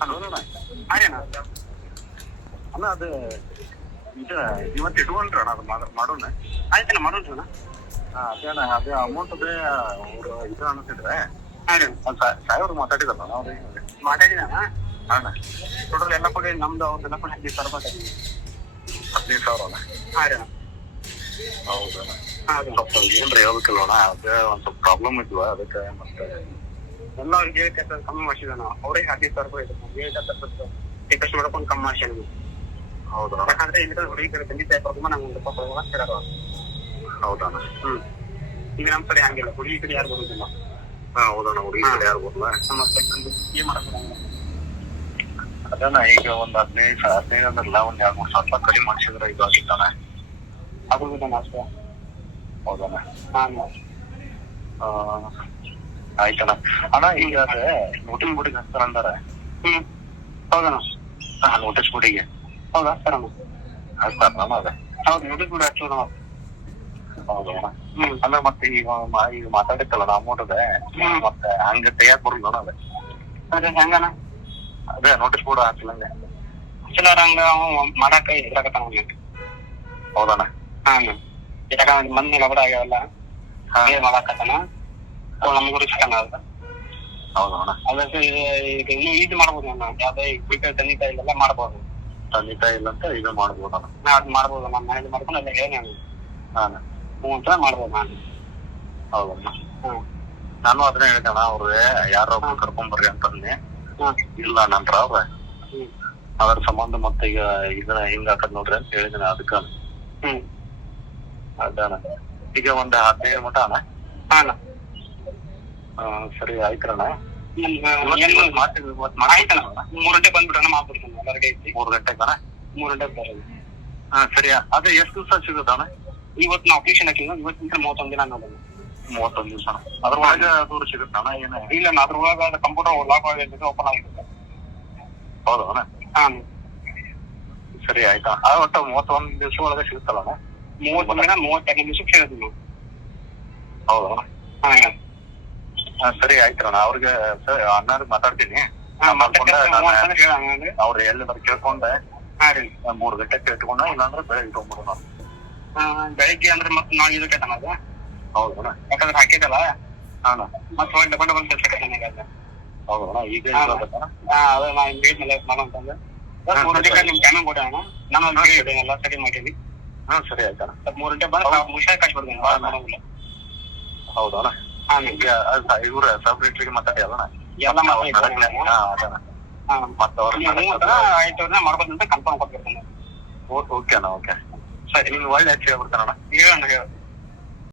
Hello ಅಣ್ಣ. ಅಣ್ಣ ಅಣ್ಣ ಅದು ಇದು ಇವತ್ತು ಇಟ್ಕೊಂಡ್ರಿ ಅಣ್ಣ ಅದು ಮಾಡೋಣ. ಆಯ್ತಣ್ಣ ಮಾಡೋಣ ಅಣ್ಣ. ಅದೇ ಅಣ್ಣ ಅದೇ ಅಮೌಂಟ್ ಅದೇ ಅವರು ಇದು ಅನ್ನಿಸಿದ್ರೆ ಹಾಂ ರೀ ಒಂದು ಸಾವಿರ ಮಾತಾಡಿದಲ್ಲ ಅವ್ರಿಗೆ ಮಾತಾಡಿದಣ್ಣ. ಅಣ್ಣ ಟೋಟಲ್ ಎಲ್ಲ ಕೊಡಿ ನಮ್ದು ಅವ್ರದ್ದೆಲ್ಲ ಕೊಡಿ 15,000 ರೂಪಾಯಿ. 15,000 ಅಲ್ಲ? ಹಾಂ ರೀ ಅಣ್ಣ. ಹೌದಣ್ಣ. ಹಾಂ ರೀ ಸ್ವಲ್ಪ ಏನ್ರಿ ಹೇಳ್ಬೇಕಿಲ್ಲ ಅಣ್ಣ, ಅದೇ ಒಂದು ಸ್ವಲ್ಪ ಪ್ರಾಬ್ಲಮ್ ಇದ್ವು ಅದಕ್ಕೆ ಮತ್ತೆ ಎಲ್ಲ ಅವ್ರಿಗೆ ಹೇಳಿ ಕಮ್ಮಿ ಮಾಡಿಸಿದಣ್ಣ. ಅವ್ರಿಗೆ 15,000 ರೂಪಾಯಿ ಇದೆ. ರಿಕ್ವೆಸ್ಟ್ ಮಾಡ್ಕೊಂಡು ಕಮ್ಮಿ ಮಾಡಿಸಿ. ಹೌದಾ? ಯಾಕಂದ್ರೆ ಇಲ್ಲಿ ಹುಡುಗಿ ಕಡೆ ತಂದಿದ್ದೆ ಪ್ರಾಬ್ಲಮ್ ನಂಗೆ 1 ರೂಪಾಯಿ ಕೊಡುವಾಗ ಕೇಳೋರು. ಹೌದಣ್ಣ. ಈಗ ನಮ್ಮ ಕಡೆ ಹಂಗಿಲ್ಲ, ಹುಡುಗಿ ಕಡೆ ಯಾರು ಬರೋದಿಲ್ಲ. ಹೌದಣ್ಣ, ಹುಡುಗಿ ಕಡೆ ಯಾರು ಬರಲ್ಲ. ಮತ್ತೆ ಏನ್ ಮಾಡಕ್ಕೆ ಅದನ್ನ ಈಗ ಒಂದು 15 ಅಂದ್ರಲ್ಲ, ಒಂದ್ 2-3 ಸಾವಿರ ಕಡಿಮೆ ಮಾಡಿಸಿದ್ರೆ ಇದು ಆಗಿತ್ತಾನೆ. ಆಗೋದಿಲ್ಲ ಅಷ್ಟೇ. ಹೌದಣ್ಣ. ಹಾಂ ಆಯ್ತಣ್ಣ. ಅಣ್ಣ ಈಗ ಅದೇ ನೋಟಿಸ್ ಬೋರ್ಡಿಗೆ ಹಚ್ತಾರಂದಾರ. ಹೌದಣ್ಣ. ನೋಟಿಸ್ ಬೋರ್ಡಿಗೆ ಹೌದಾ ಸರಣ್ಣ? ಹಚ್ತಾರ ಅದ? ಹೌದು, ನೋಟಿಸ್ ಬೋರ್ಡ್ ಹಚ್ಚೋಣ. ಹೌದಣ್ಣ. ಅಂದ್ರೆ ಮತ್ತೆ ಈಗ ಮಾತಾಡಿತ್ತಲ್ಲ ಅಮೌಂಟ್ ಅದೇ ಮತ್ತೆ ಹಂಗ ತೆಗಿಯಾಕ ಬರಲ್ಲ ಅಣ್ಣ? ಅದೇ ಹೆಂಗಣ್ಣ? ಅದೇ ನೋಟಿಸ್ ಬೋರ್ಡ್ ಹಾಕಿಲ್ಲಂಗೆ ಚಿಲ್ಲರ ಹಂಗ ಮಾಡಾಕ ಎದುರಾಗತ್ತಾನ. ಹೌದಣ್ಣ. ಹಾಂ ಯಾಕಂದ್ರೆ ಮಂದಿ ಲಬಡ ಆಗ್ಯಾವಲ್ಲ, ಏನ್ ಮಾಡಾಕತ್ತಾನ ನಮಗೂ ರಿಸ್ಕ್ ಅಣ್ಣ ಅದು. ಹೌದಣ್ಣ. ಅದಕ್ಕೆ ಈಗ ಇದು ಮಾಡ್ಬೋದು ಅಣ್ಣ. ಯಾವ್ದೇ ಕ್ವಿಕ್ ತಂದೆ ತಾಯಿ ಇಲ್ಲೆಲ್ಲ ಮಾಡ್ಬೋದು. ತಂದೆ ತಾಯಿ ಇಲ್ಲ ಅಂತ ಇದು ಮಾಡ್ಬೋದಣ್ಣ? ಅದು ಮಾಡ್ಬೋದು. ನಮ್ಮ ಮನೇಲಿ ಮಾಡ್ಕೊಂಡು ಅಲ್ಲ ಏನೇ ಹಾಂ ಅಂತ ಮಾಡ್ಬೋದು ನಾನು. ಹೌದಣ್ಣ. ನಾನು ಅದನ್ನೇ ಹೇಳಿದಣ್ಣ, ಅವ್ರೆ ಯಾರೋ ಕರ್ಕೊಂಡ್ ಬರ್ರಿ ಅಂತಂದ್ರೆ ಇಲ್ಲ ನಂತರ ಅವ್ರ ಅದ್ರ ಸಂಬಂಧ ಮತ್ತೆ ಈಗ ಇದನ್ನ ಹಿಂಗ ಹಾಕದ್ ನೋಡ್ರಿ ಅಂತ ಹೇಳಿದೀನಿ. ಅದಕ್ಕ ಅದಣ್ಣ ಈಗ ಒಂದ್ 15 ಮಟ ಅಣ್ಣ. ಹಾಂ ಸರಿ ಆಯ್ತ್ರಣ್ಣ. ಆಯ್ತಣ್ಣ, 3 ಗಂಟೆ ಬಂದ್ಬಿಡೋಣ, ಮಾಡ್ಬಿಡ್ತಾನೆ ಎಲ್ಲ ರೆಡಿ ಐತಿ. 3 ಗಂಟೆಗಣ್ಣ? 3 ಗಂಟೆಗೆ ಬರೋದು. ಸರಿ. ಅದೇ ಎಷ್ಟು ದಿವಸ ಸಿಗುತ್ತಣ್ಣ? ಇವತ್ತು ನಾವು ಅಪ್ಲಿಕೇಶನ್ ಹಾಕಿಲ್ಲ, ಇವತ್ತಿನ 31 ದಿನ ನೋಡೋಣ. 31 ದಿವಸ ಅದ್ರೊಳಗೆ ದೂರ ಸಿಗುತ್ತಣ್ಣ? ಏನ ಇಲ್ಲ, ಅದ್ರೊಳಗ ಕಂಪ್ಯೂಟರ್ ಲಾಕ್ ಆಗಿರ್ತದೆ, ಓಪನ್ ಆಗಿರುತ್ತೆ. ಹೌದಣ್ಣ? ಹಾಂ ಸರಿ ಆಯ್ತಾ. ಒಟ್ಟು 31 ದಿವಸ ಒಳಗೆ ಸಿಗುತ್ತಲ್ಲ? 30 ದಿನ 32 ನಿಮಿಷಕ್ಕೆ ಸೇರಿದ್ವಿ ನಾವು. ಹೌದಣ್ಣ. ಹಾಂ ಸರಿ ಆಯ್ತಣ್ಣ. ಅವ್ರಿಗೆ ಅಣ್ಣಾರಿಗೆ ಮಾತಾಡ್ತೀನಿ. ಅವ್ರು ಎಲ್ಲಿಂದ ಕೇಳ್ಕೊಂಡೆ 3 ಗಂಟೆಗೆ ಇಟ್ಕೊಂಡ, ಇಲ್ಲಾಂದ್ರೆ ಬೆಳಗ್ಗೆ ಇಟ್ಕೊಂಡ್ಬಿಡೋಣ. ಬೆಳಿಗ್ಗೆ ಅಂದ್ರೆ ಮತ್ತೆ ನಾವು ಇದಕ್ಕೆ ಅದು. ಹೌದಣ್ಣ. ಯಾಕಂದ್ರೆ ಹಾಕಿದಲ್ಲ ಹಾಂ ಮತ್ತೆ ಹೋಗಿ ಡಬಲ್ ಕೆಲಸ. ಹೌದಣ್ಣ. ಈಗ ಅದೇ ನಾ ವೇಟ್ ಮೇಲೆ ಮಾಡೋಂತಂದ್ರೆ 3 ಗಂಟೆಗೆ ನಿಮ್ ಟೈಮಿಂಗ್ ಕೊಡೋಣ. ನಾನು ಎಲ್ಲ ಸರಿ ಮಾಡಿದ್ದೀನಿ. ಸರಿ ಆಯ್ತಣ್ಣ. 3 ಗಂಟೆ ಬಂದ್ರೆ ಮುಗಿಸಿ ಕಳ್ಸಿಬಿಡ್ತೀನಿ. ಹೌದಣ್ಣ. ಈಗ ಇವ್ರ ಸಬ್ರಿಟ್ರಿಗೆ ಮಾತಾಡಿ ಅಲ್ಲಣ್ಣ? ಎಲ್ಲ ಮತ್ತೆ ಆಯ್ತು ಮಾಡ್ಬೋದಂತ ಕನ್ಫರ್ಮ್ ಕೊಟ್ಟಿರ್ತೀನಿ. ಓಕೆ ಅಣ್ಣ. ಓಕೆ ಸರಿ. ನಿಮ್ಗೆ ಒಳ್ಳೆ ಹೆಚ್ಚು ಹೇಳ್ಬಿಡ್ತಾನಣ್ಣ. ಹೇಳಣ್ಣ ಹೇಳು.